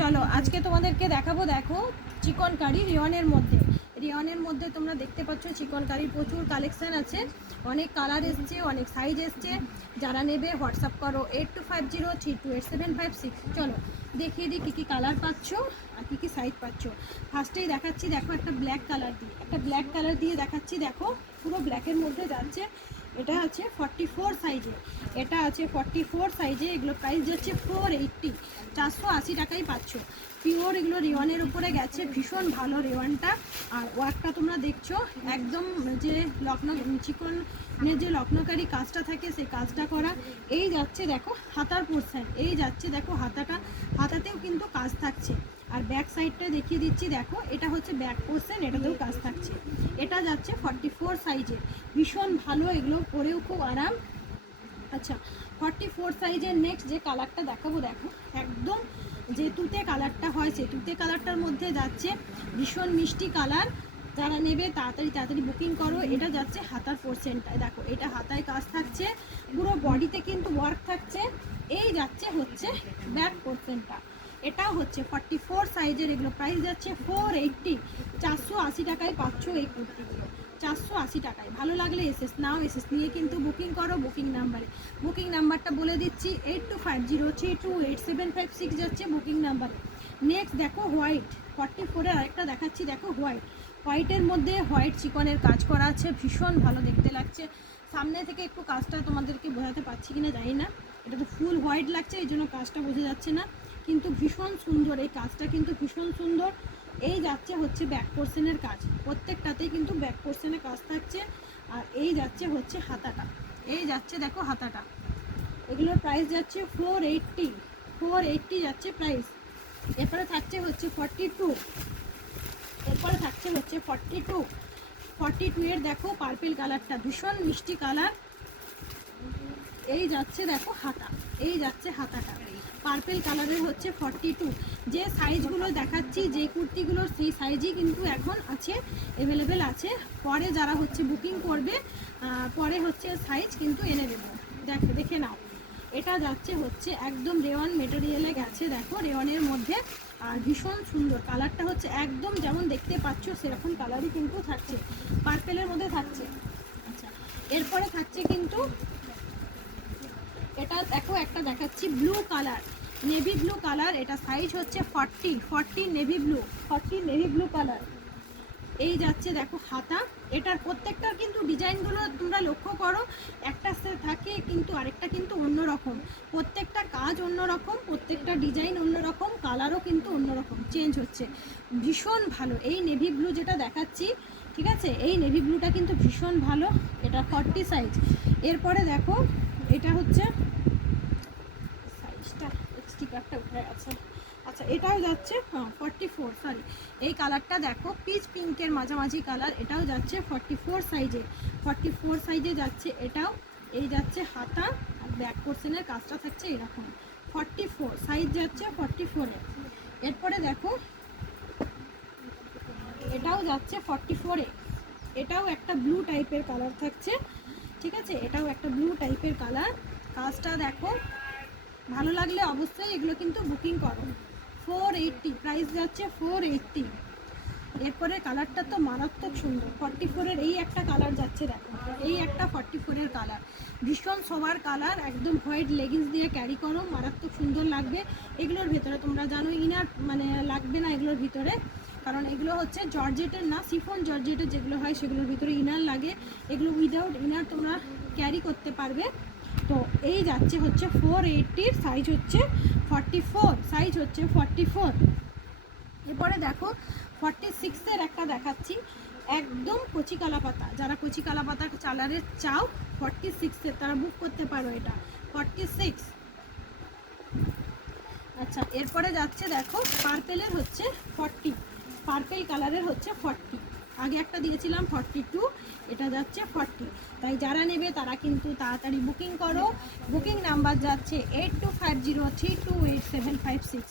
চলো আজকে তোমাদেরকে দেখাবো, দেখো চিকন কারি রিওনের মধ্যে তোমরা দেখতে পাচ্ছ চিকন কারির প্রচুর কালেকশান আছে, অনেক কালার এসছে, অনেক সাইজ এসছে। যারা নেবে হোয়াটসঅ্যাপ করো 8250328756। চলো দেখিয়ে দিই কী কী কালার পাচ্ছ আর কী কী সাইজ পাচ্ছ। ফার্স্টেই দেখাচ্ছি, দেখো একটা ব্ল্যাক কালার দিয়ে দেখাচ্ছি। দেখো পুরো ব্ল্যাকের মধ্যে যাচ্ছে, এটা আছে 44 সাইজে, এটা আছে 44 সাইজে। এগুলো প্রাইস যাচ্ছে 480, 480 টাকায় পাচ্ছ। পিওর এগুলো রেওয়ানের উপরে গেছে, ভীষণ ভালো রেওয়ানটা। আর ওয়ার্কটা তোমরা দেখছো, একদম যে চিকনের যে লক্ষ্ণকারী কাজটা থাকে সেই কাজটা করা। এই যাচ্ছে দেখো হাতার পোর্শন, এই যাচ্ছে দেখো হাতাতেও কিন্তু কাজ থাকছে। আর ব্যাক সাইডটা দেখিয়ে দিচ্ছি, দেখো এটা হচ্ছে ব্যাক পোর্শন, এটাতেও কাজ থাকছে। এটা যাচ্ছে 44 সাইজে, ভীষণ ভালো, এগুলো পরেও খুব আরাম। আচ্ছা 44 সাইজের নেক্সট যে কালারটা দেখাবো, দেখো একদম যে তুতে কালারটা হয় সেই তুতে কালারটার মধ্যে যাচ্ছে, ভীষণ মিষ্টি কালার। যারা নেবে তাড়াতাড়ি বুকিং করো। এটা যাচ্ছে হাতার পোর্শনটায়, দেখো এটা হাতায় কাজ থাকছে, পুরো বডিতে কিন্তু ওয়ার্ক থাকছে। এই যাচ্ছে হচ্ছে ব্যাক পোর্শনটা, এটাও হচ্ছে 44 সাইজের। এগুলো প্রাইস যাচ্ছে 480, 480 টাকায় পাচ্ছ এই কুর্তিগুলো, 480 টাকায়। ভালো লাগলে এসএস নাও, এসএস নিয়ে কিন্তু বুকিং করো। বুকিং নাম্বারটা বলে দিচ্ছি 8250328756 যাচ্ছে বুকিং নাম্বারে। নেক্সট দেখো হোয়াইট 44-এর আরেকটা দেখাচ্ছি, দেখো হোয়াইটের মধ্যে হোয়াইট চিকনের কাজ করা আছে, ভীষণ ভালো দেখতে লাগছে। সামনে থেকে একটু কাজটা তোমাদেরকে বোঝাতে পারছি কিনা জানি না, এটা তো ফুল হোয়াইট লাগছে এই জন্য কাজটা বোঝা যাচ্ছে না, কিন্তু ভীষণ সুন্দর এই কাজটা, কিন্তু ভীষণ সুন্দর। এই যাচ্ছে হচ্ছে ব্যাক পোর্শনের কাজ, প্রত্যেকটাতেই কিন্তু ব্যাক পোর্শনে কাজ থাকছে। আর এই যাচ্ছে হচ্ছে হাতাটা, এই যাচ্ছে দেখো হাতাটা। এগুলোর প্রাইস যাচ্ছে 480 যাচ্ছে প্রাইস। এরপরে থাকছে হচ্ছে 42, এরপরে থাকছে হচ্ছে 42 এর দেখো পার্পেল কালারটা, ভীষণ মিষ্টি কালার। এই যাচ্ছে দেখো হাতা, এই যাচ্ছে হাতাটা পার্পেল কালারের হচ্ছে 42। যে সাইজগুলো দেখাচ্ছি যে কুর্তিগুলোর সেই সাইজই কিন্তু এখন আছে, অ্যাভেলেবেল আছে। পরে যারা হচ্ছে বুকিং করবে পরে হচ্ছে সাইজ কিন্তু এনে দেবো, দেখে নাও। এটা যাচ্ছে হচ্ছে একদম রেওয়ান মেটেরিয়ালে গেছে, দেখো রেওয়ানের মধ্যে। আর ভীষণ সুন্দর কালারটা হচ্ছে একদম যেমন দেখতে পাচ্ছ সেরকম কালারই কিন্তু থাকছে, পার্পেলের মধ্যে থাকছে। আচ্ছা এরপরে থাকছে কিন্তু এটা দেখো একটা দেখাচ্ছি blue colour, navy blue colour. এটা সাইজ হচ্ছে 40 নেভি ব্লু কালার। এই যাচ্ছে দেখো হাতা। এটার প্রত্যেকটার কিন্তু ডিজাইনগুলো তোমরা লক্ষ্য করো, একটা থাকে কিন্তু আরেকটা কিন্তু অন্যরকম, প্রত্যেকটা কাজ অন্যরকম, প্রত্যেকটা ডিজাইন অন্যরকম, কালারও কিন্তু অন্যরকম চেঞ্জ হচ্ছে। ভীষণ ভালো এই নেভি ব্লু যেটা দেখাচ্ছি, ঠিক আছে, এই নেভি ব্লুটা কিন্তু ভীষণ ভালো, এটা 40 সাইজ। এরপরে দেখো এটা হচ্ছে সাইজটা, স্টিকারটা উঠে গেছে। আচ্ছা এটাও যাচ্ছে 44, সরি এই কালারটা দেখো পিচ পিঙ্কের মাঝামাঝি কালার, এটাও যাচ্ছে 44 সাইজে যাচ্ছে এটাও। এই যাচ্ছে হাতা আর ব্যাক পোর্শনের কাজটা থাকছে এরকম, 44 সাইজ যাচ্ছে 44-এ। এরপরে দেখো এটাও যাচ্ছে 44-এ, এটাও একটা ব্লু টাইপের কালার থাকছে, ঠিক আছে, এটাও একটা ব্লু টাইপের কালার। কাজটা দেখো, ভালো লাগলে অবশ্যই এগুলো কিন্তু বুকিং করো। 480 প্রাইস যাচ্ছে 480। এরপরে কালারটা তো মারাত্মক সুন্দর, 44-এর এই একটা কালার যাচ্ছে, দেখো এই একটা 44-এর কালার, ভীষণ সবার কালার, একদম হোয়াইট লেগিংস দিয়ে ক্যারি করো, মারাত্মক সুন্দর লাগবে। এগুলোর ভেতরে তোমরা জানো ইনার মানে লাগবে না এগুলোর ভিতরে, কারণ এগুলো হচ্ছে জর্জেটের না, শিফন জর্জেটের যেগুলো হয় সেগুলোর ভিতরে ইনার লাগে, এগুলো উইদাউট ইনার তোমরা ক্যারি করতে পারবে। তো এই যাচ্ছে হচ্ছে 480, সাইজ হচ্ছে 44, সাইজ হচ্ছে 44। এরপরে দেখো 46-এর একটা দেখাচ্ছি, একদম কচি কালা পাতা, যারা কচি কালা পাতা কালারের চাও 46-এর তারা বুক করতে পারো, এটা 46। আচ্ছা এরপরে যাচ্ছে দেখো পার্পেলের হচ্ছে 40, পার্পেল কালারের হচ্ছে 40, আগে একটা দিয়েছিলাম 42, এটা যাচ্ছে 40। তাই যারা নেবে তারা কিন্তু তাড়াতাড়ি বুকিং করো। বুকিং নাম্বার যাচ্ছে 8250328756।